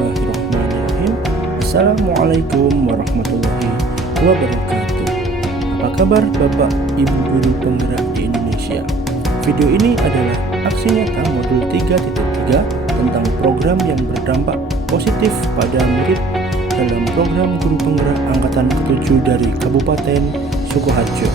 Bismillahirrahmanirrahim. Assalamualaikum warahmatullahi wabarakatuh. Apa kabar Bapak Ibu Guru Penggerak di Indonesia? Video ini adalah aksi nyata modul 3.3 tentang program yang berdampak positif pada murid dalam program Guru Penggerak Angkatan ke-7 dari Kabupaten Sukoharjo.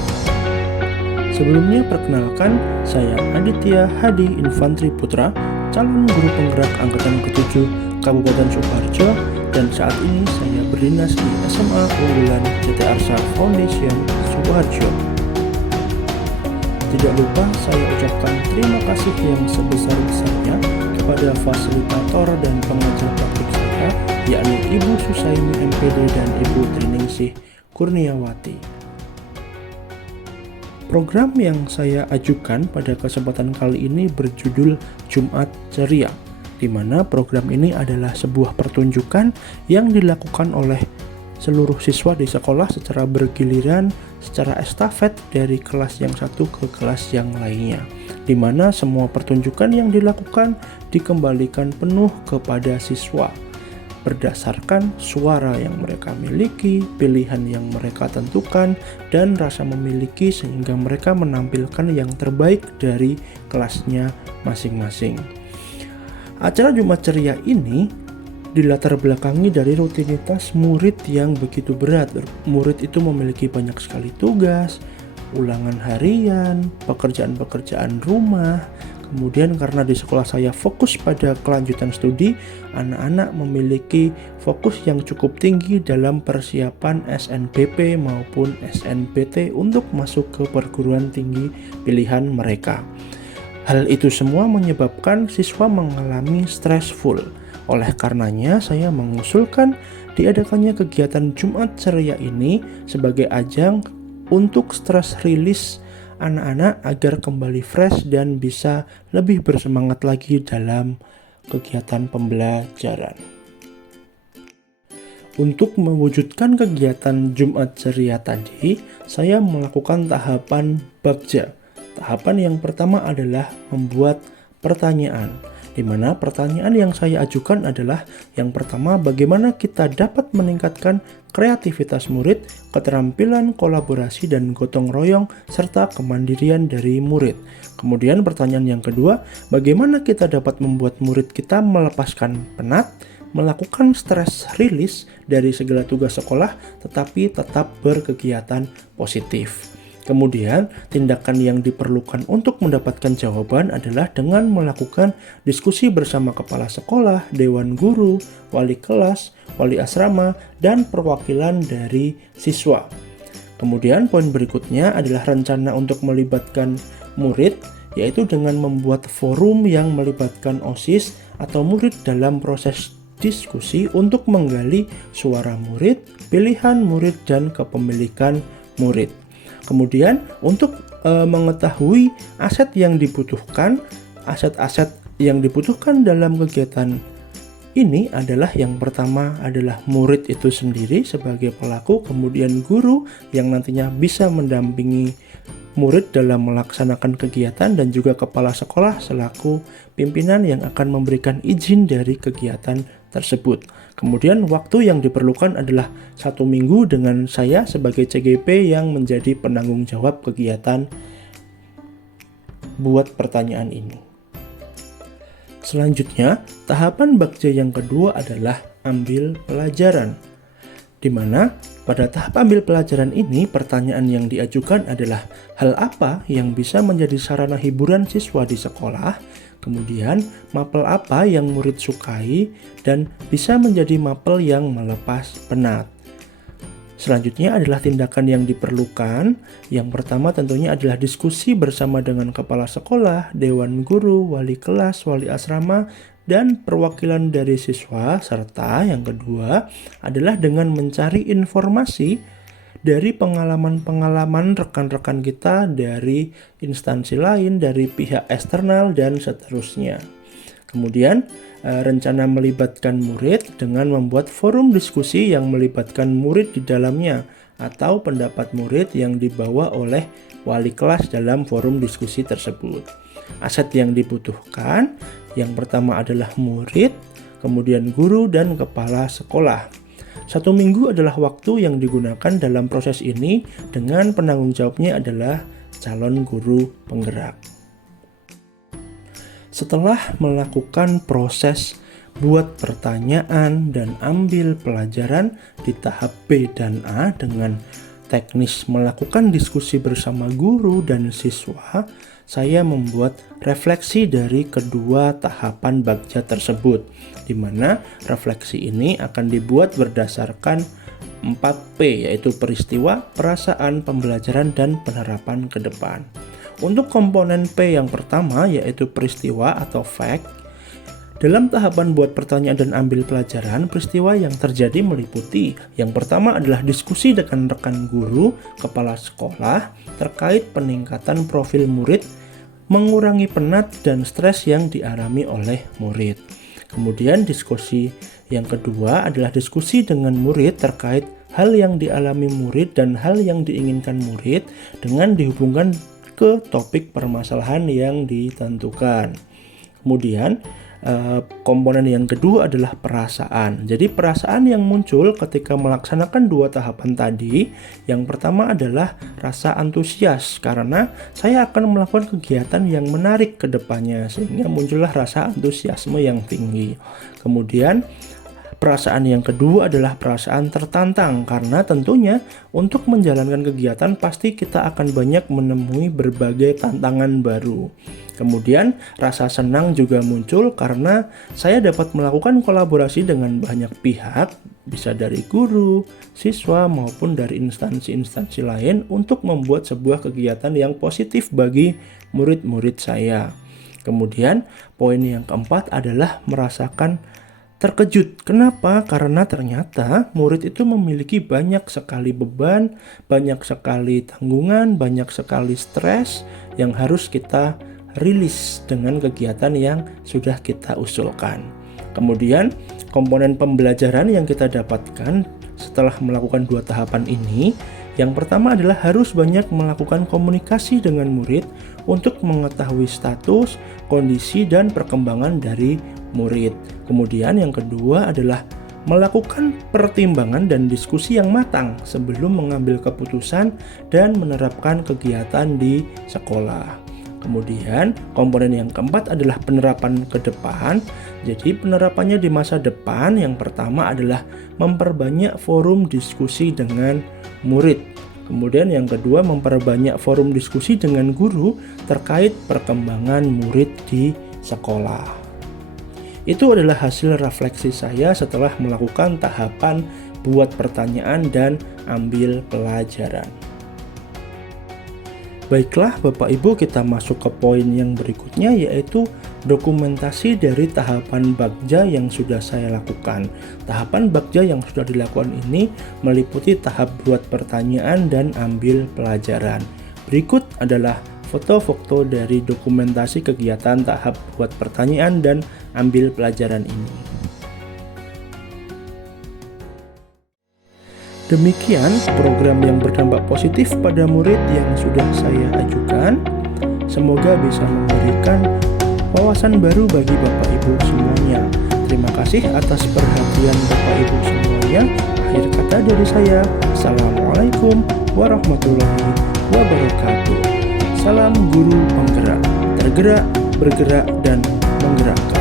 Sebelumnya perkenalkan, saya Aditya Hadi Infantri Putra, calon guru penggerak Angkatan ke-7 Kabupaten Sukoharjo, dan saat ini saya berdinas di SMA Unggulan CT Arsa Foundation Sukoharjo. Tidak lupa saya ucapkan terima kasih yang sebesar-besarnya kepada fasilitator dan pengajar praktik saya, yakni Ibu Susaimi MPD dan Ibu Triningsih Kurniawati. Program yang saya ajukan pada kesempatan kali ini berjudul Jumat Ceria, di mana program ini adalah sebuah pertunjukan yang dilakukan oleh seluruh siswa di sekolah secara bergiliran, secara estafet dari kelas yang satu ke kelas yang lainnya, di mana semua pertunjukan yang dilakukan dikembalikan penuh kepada siswa berdasarkan suara yang mereka miliki, pilihan yang mereka tentukan, dan rasa memiliki sehingga mereka menampilkan yang terbaik dari kelasnya masing-masing. Acara Jumat Ceria ini dilatar belakangi dari rutinitas murid yang begitu berat. Murid itu memiliki banyak sekali tugas, ulangan harian, pekerjaan-pekerjaan rumah. Kemudian karena di sekolah saya fokus pada kelanjutan studi, anak-anak memiliki fokus yang cukup tinggi dalam persiapan SNBP maupun SNBT untuk masuk ke perguruan tinggi pilihan mereka. Hal itu semua menyebabkan siswa mengalami stressful. Oleh karenanya saya mengusulkan diadakannya kegiatan Jumat Ceria ini sebagai ajang untuk stress release anak-anak agar kembali fresh dan bisa lebih bersemangat lagi dalam kegiatan pembelajaran. Untuk mewujudkan kegiatan Jumat Ceria tadi, saya melakukan tahapan bagja. Tahapan yang pertama adalah membuat pertanyaan, di mana pertanyaan yang saya ajukan adalah yang pertama, bagaimana kita dapat meningkatkan kreativitas murid, keterampilan kolaborasi dan gotong royong, serta kemandirian dari murid. Kemudian pertanyaan yang kedua, bagaimana kita dapat membuat murid kita melepaskan penat, melakukan stress release dari segala tugas sekolah, tetapi tetap berkegiatan positif. Kemudian, tindakan yang diperlukan untuk mendapatkan jawaban adalah dengan melakukan diskusi bersama kepala sekolah, dewan guru, wali kelas, wali asrama, dan perwakilan dari siswa. Kemudian, poin berikutnya adalah rencana untuk melibatkan murid, yaitu dengan membuat forum yang melibatkan OSIS atau murid dalam proses diskusi untuk menggali suara murid, pilihan murid, dan kepemilikan murid. Kemudian untuk mengetahui aset yang dibutuhkan, aset-aset yang dibutuhkan dalam kegiatan ini adalah yang pertama adalah murid itu sendiri sebagai pelaku, kemudian guru yang nantinya bisa mendampingi murid dalam melaksanakan kegiatan, dan juga kepala sekolah selaku pimpinan yang akan memberikan izin dari kegiatan tersebut. Kemudian waktu yang diperlukan adalah 1 minggu dengan saya sebagai CGP yang menjadi penanggung jawab kegiatan buat pertanyaan ini. Selanjutnya, tahapan bagja yang kedua adalah ambil pelajaran, di mana pada tahap ambil pelajaran ini pertanyaan yang diajukan adalah hal apa yang bisa menjadi sarana hiburan siswa di sekolah, kemudian mapel apa yang murid sukai dan bisa menjadi mapel yang melepas penat. Selanjutnya adalah tindakan yang diperlukan. Yang pertama tentunya adalah diskusi bersama dengan kepala sekolah, dewan guru, wali kelas, wali asrama, dan perwakilan dari siswa. Serta yang kedua adalah dengan mencari informasi dari pengalaman-pengalaman rekan-rekan kita dari instansi lain, dari pihak eksternal, dan seterusnya. Kemudian rencana melibatkan murid dengan membuat forum diskusi yang melibatkan murid di dalamnya, atau pendapat murid yang dibawa oleh wali kelas dalam forum diskusi tersebut. Aset yang dibutuhkan yang pertama adalah murid, kemudian guru dan kepala sekolah. 1 minggu adalah waktu yang digunakan dalam proses ini dengan penanggung jawabnya adalah calon guru penggerak. Setelah melakukan proses buat pertanyaan dan ambil pelajaran di tahap B dan A dengan teknis melakukan diskusi bersama guru dan siswa, saya membuat refleksi dari kedua tahapan bagja tersebut, di mana refleksi ini akan dibuat berdasarkan 4P, yaitu peristiwa, perasaan, pembelajaran, dan penerapan ke depan. Untuk komponen P yang pertama, yaitu peristiwa atau fact, dalam tahapan buat pertanyaan dan ambil pelajaran, peristiwa yang terjadi meliputi yang pertama adalah diskusi dengan rekan guru, kepala sekolah terkait peningkatan profil murid, mengurangi penat dan stres yang dialami oleh murid. Kemudian diskusi yang kedua adalah diskusi dengan murid terkait hal yang dialami murid dan hal yang diinginkan murid dengan dihubungkan ke topik permasalahan yang ditentukan. Kemudian komponen yang kedua adalah perasaan. Jadi perasaan yang muncul ketika melaksanakan dua tahapan tadi, yang pertama adalah rasa antusias karena saya akan melakukan kegiatan yang menarik ke depannya sehingga muncullah rasa antusiasme yang tinggi. Kemudian perasaan yang kedua adalah perasaan tertantang karena tentunya untuk menjalankan kegiatan pasti kita akan banyak menemui berbagai tantangan baru. Kemudian rasa senang juga muncul karena saya dapat melakukan kolaborasi dengan banyak pihak, bisa dari guru, siswa maupun dari instansi-instansi lain untuk membuat sebuah kegiatan yang positif bagi murid-murid saya. Kemudian poin yang keempat adalah merasakan terkejut. Kenapa? Karena ternyata murid itu memiliki banyak sekali beban, banyak sekali tanggungan, banyak sekali stres yang harus kita rilis dengan kegiatan yang sudah kita usulkan. Kemudian komponen pembelajaran yang kita dapatkan setelah melakukan dua tahapan ini, yang pertama adalah harus banyak melakukan komunikasi dengan murid untuk mengetahui status, kondisi, dan perkembangan dari murid. Kemudian yang kedua adalah melakukan pertimbangan dan diskusi yang matang sebelum mengambil keputusan dan menerapkan kegiatan di sekolah. Kemudian komponen yang keempat adalah penerapan ke depan. Jadi penerapannya di masa depan yang pertama adalah memperbanyak forum diskusi dengan murid. Kemudian yang kedua memperbanyak forum diskusi dengan guru terkait perkembangan murid di sekolah. Itu adalah hasil refleksi saya setelah melakukan tahapan buat pertanyaan dan ambil pelajaran. Baiklah Bapak Ibu, kita masuk ke poin yang berikutnya, yaitu dokumentasi dari tahapan bagja yang sudah saya lakukan. Tahapan bagja yang sudah dilakukan ini meliputi tahap buat pertanyaan dan ambil pelajaran. Berikut adalah foto-foto dari dokumentasi kegiatan tahap buat pertanyaan dan ambil pelajaran ini. Demikian program yang berdampak positif pada murid yang sudah saya ajukan. Semoga bisa memberikan wawasan baru bagi Bapak Ibu semuanya. Terima kasih atas perhatian Bapak Ibu semuanya. Akhir kata dari saya, Assalamualaikum warahmatullahi wabarakatuh. Salam guru penggerak, tergerak, bergerak, dan menggerakkan.